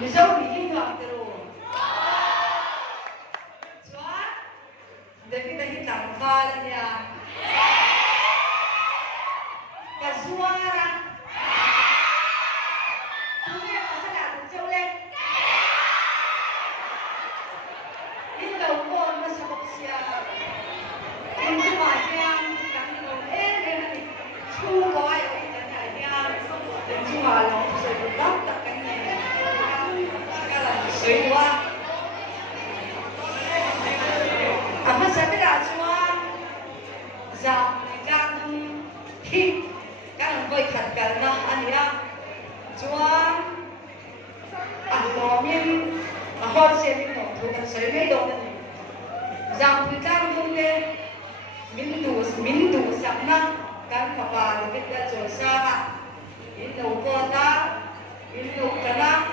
你说你应该的喽。Chuan, dari tadi tampal dia. Kasuara. Punya masalah kecil leh. Ini dah umur masa berusia. Ini cuma yang kami ni cuma kau yang ini yang cuma long sebelum tak kena. Sekarang semua. Apa saya dah cuma jangan hit kan boleh katakan ania cuma ahlomin ahol sini no tu kan saya ni dong ni jangan kita mungkin mindu sakna kan kapal kita jual sah ini kota ini kana